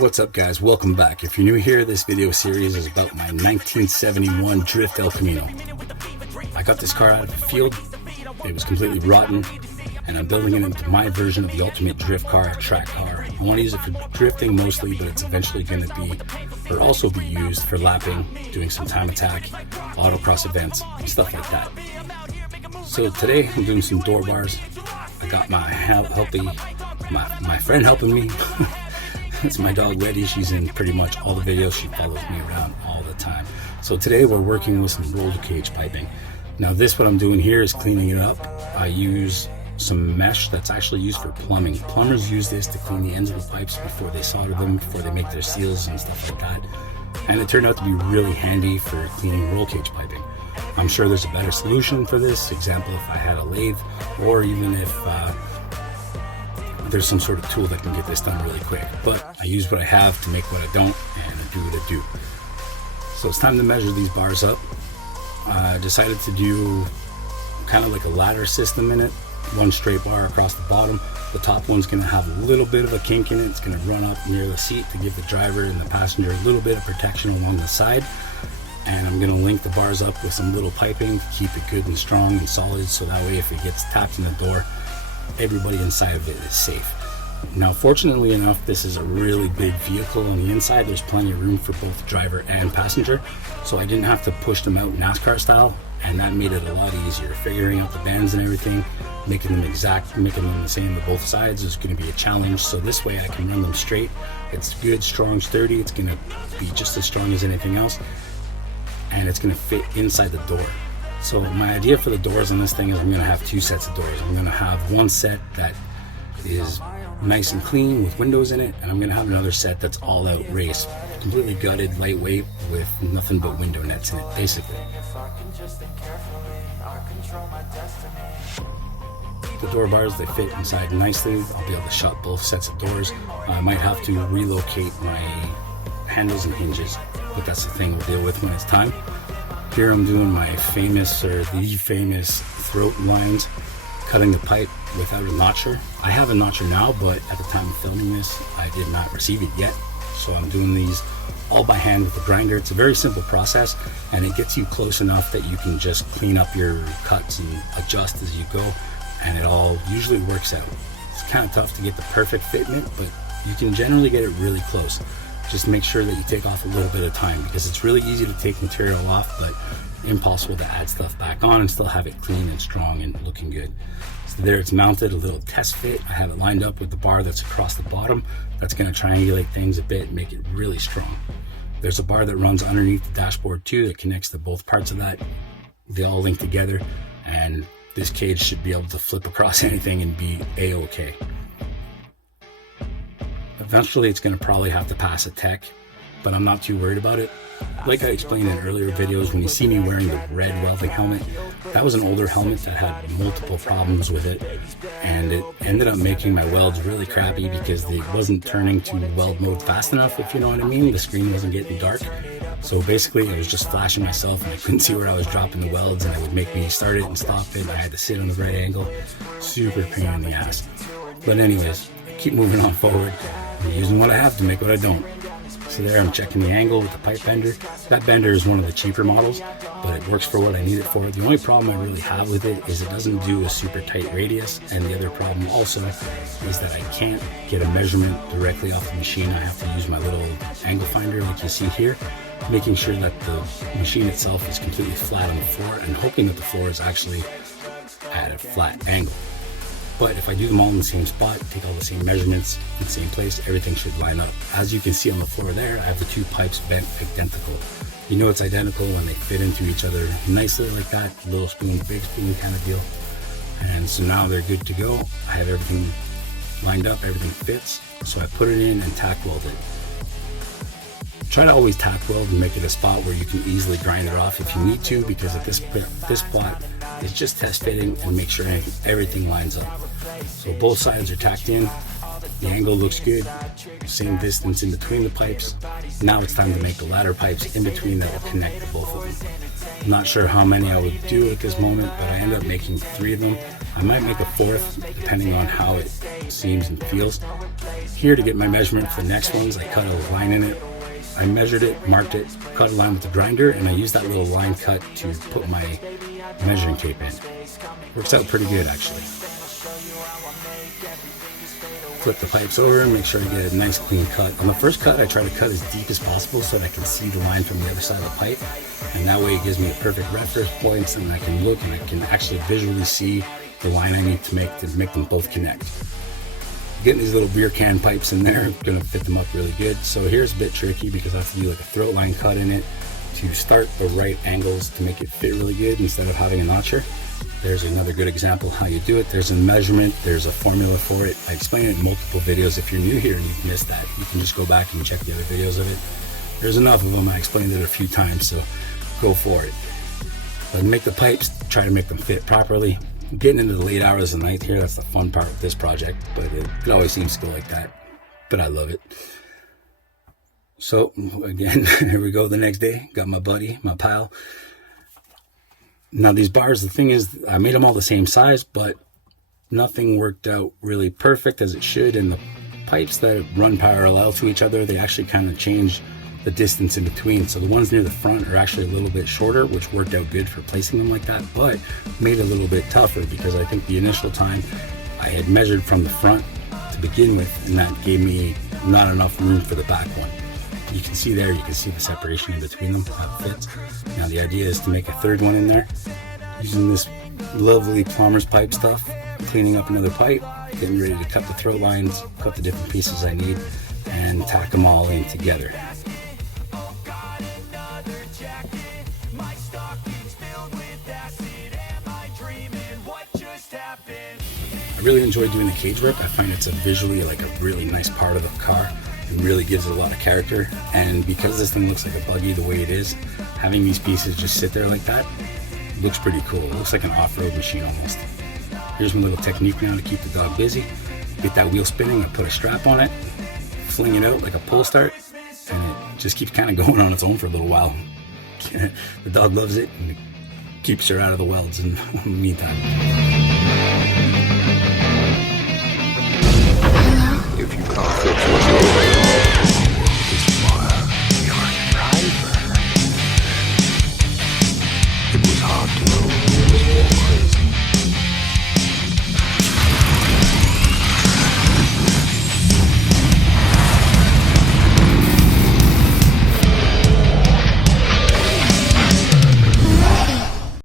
What's up guys, welcome back. If you're new here, this video series is about my 1971 Drift El Camino. I got this car out of the field, it was completely rotten, and I'm building it into my version of the ultimate drift car, track car. I want to use it for drifting mostly, but it's eventually going to be, or also be used for lapping, doing some time attack, autocross events, stuff like that. So today I'm doing some door bars. I got my friend helping me. It's my dog Letty. She's in pretty much all the videos. She follows me around all the time. So today we're working with some rollcage piping. Now this, what I'm doing here is cleaning it up. I use some mesh that's actually used for plumbing. Plumbers use this to clean the ends of the pipes before they solder them, before they make their seals and stuff like that. And it turned out to be really handy for cleaning rollcage piping. I'm sure there's a better solution for this. Example, if I had a lathe, or even if there's some sort of tool that can get this done really quick. But I use what I have to make what I don't and do what I do. So it's time to measure these bars up. I decided to do kind of like a ladder system in it. One straight bar across the bottom. The top one's going to have a little bit of a kink in it. It's going to run up near the seat to give the driver and the passenger a little bit of protection along the side. And I'm going to link the bars up with some little piping to keep it good and strong and solid, so that way if it gets tapped in the door, everybody inside of it is safe. Now fortunately enough, this is a really big vehicle. On the inside there's plenty of room for both driver and passenger, so I didn't have to push them out NASCAR style, and that made it a lot easier. Figuring out the bands and everything, making them the same to both sides is going to be a challenge. So this way I can run them straight. It's good, strong, sturdy. It's going to be just as strong as anything else, and it's going to fit inside the door. So my idea for the doors on this thing is I'm going to have two sets of doors. I'm going to have one set that is nice and clean with windows in it, and I'm going to have another set that's all out race, completely gutted, lightweight, with nothing but window nets in it, basically. The door bars, they fit inside nicely. I'll be able to shut both sets of doors. I might have to relocate my handles and hinges, but that's the thing we'll deal with when it's time. Here I'm doing my famous throat lines, cutting the pipe without a notcher. I have a notcher now, but at the time of filming this, I did not receive it yet. So I'm doing these all by hand with the grinder. It's a very simple process, and it gets you close enough that you can just clean up your cuts and adjust as you go, and it all usually works out. It's kind of tough to get the perfect fitment, but you can generally get it really close. Just make sure that you take off a little bit of time, because it's really easy to take material off, but impossible to add stuff back on and still have it clean and strong and looking good. So there it's mounted, a little test fit. I have it lined up with the bar that's across the bottom. That's going to triangulate things a bit and make it really strong. There's a bar that runs underneath the dashboard too that connects to both parts of that. They all link together, and this cage should be able to flip across anything and be a-okay. Eventually it's going to probably have to pass a tech, but I'm not too worried about it. Like I explained in earlier videos, when you see me wearing the red welding helmet, that was an older helmet that had multiple problems with it, and it ended up making my welds really crappy because it wasn't turning to weld mode fast enough, if you know what I mean. The screen wasn't getting dark, so basically I was just flashing myself and I couldn't see where I was dropping the welds, and it would make me start it and stop it, and I had to sit on the right angle. Super pain in the ass. But anyways, keep moving on forward. I'm using what I have to make what I don't. So there I'm checking the angle with the pipe bender. That bender is one of the cheaper models, but it works for what I need it for. The only problem I really have with it is it doesn't do a super tight radius, and the other problem also is that I can't get a measurement directly off the machine. I have to use my little angle finder like you see here, making sure that the machine itself is completely flat on the floor and hoping that the floor is actually at a flat angle. But if I do them all in the same spot, take all the same measurements in the same place, everything should line up. As you can see on the floor there, I have the two pipes bent identical. You know it's identical when they fit into each other nicely like that, little spoon, big spoon kind of deal. And so now they're good to go. I have everything lined up, everything fits. So I put it in and tack weld it. Try to always tack weld and make it a spot where you can easily grind it off if you need to, because at this spot is just test fitting and make sure everything lines up. So both sides are tacked in, the angle looks good, same distance in between the pipes. Now it's time to make the ladder pipes in between that will connect to both of them. I'm not sure how many I would do at this moment, but I ended up making 3 of them. I might make a fourth depending on how it seems and feels. Here, to get my measurement for the next ones, I cut a line in it. I measured it, marked it, cut a line with the grinder, and I used that little line cut to put my measuring tape in. Works out pretty good, actually. Flip the pipes over and make sure I get a nice clean cut. On the first cut, I try to cut as deep as possible so that I can see the line from the other side of the pipe, and that way it gives me a perfect reference point, and I can look and I can actually visually see the line I need to make them both connect. Getting these little beer can pipes in there, gonna fit them up really good. So here's a bit tricky because I have to do like a throat line cut in it to start the right angles to make it fit really good instead of having a notcher. There's another good example how you do it. There's a measurement, there's a formula for it. I explain it in multiple videos. If you're new here and you've missed that, you can just go back and check the other videos of it. There's enough of them. I explained it a few times, so go for it. But make the pipes, try to make them fit properly. Getting into the late hours of the night here, that's the fun part with this project, but it always seems to go like that, but I love it. So again, here we go the next day. Got my buddy, my pal. Now these bars, the thing is, I made them all the same size, but nothing worked out really perfect as it should, and the pipes that run parallel to each other, they actually kind of change the distance in between. So the ones near the front are actually a little bit shorter, which worked out good for placing them like that, but made it a little bit tougher because I think the initial time I had measured from the front to begin with, and that gave me not enough room for the back one. You can see there, you can see the separation in between them, how it fits. Now the idea is to make a third one in there, using this lovely plumber's pipe stuff, cleaning up another pipe, getting ready to cut the throat lines, cut the different pieces I need, and tack them all in together. I really enjoy doing the cage work. I find it's visually like a really nice part of the car. It really gives it a lot of character, and because this thing looks like a buggy the way it is, having these pieces just sit there like that looks pretty cool. It looks like an off-road machine almost. Here's my little technique now to keep the dog busy. Get that wheel spinning, I put a strap on it, fling it out like a pull start, and it just keeps kind of going on its own for a little while. The dog loves it, and it keeps her out of the welds in the meantime. If you can't fix what you're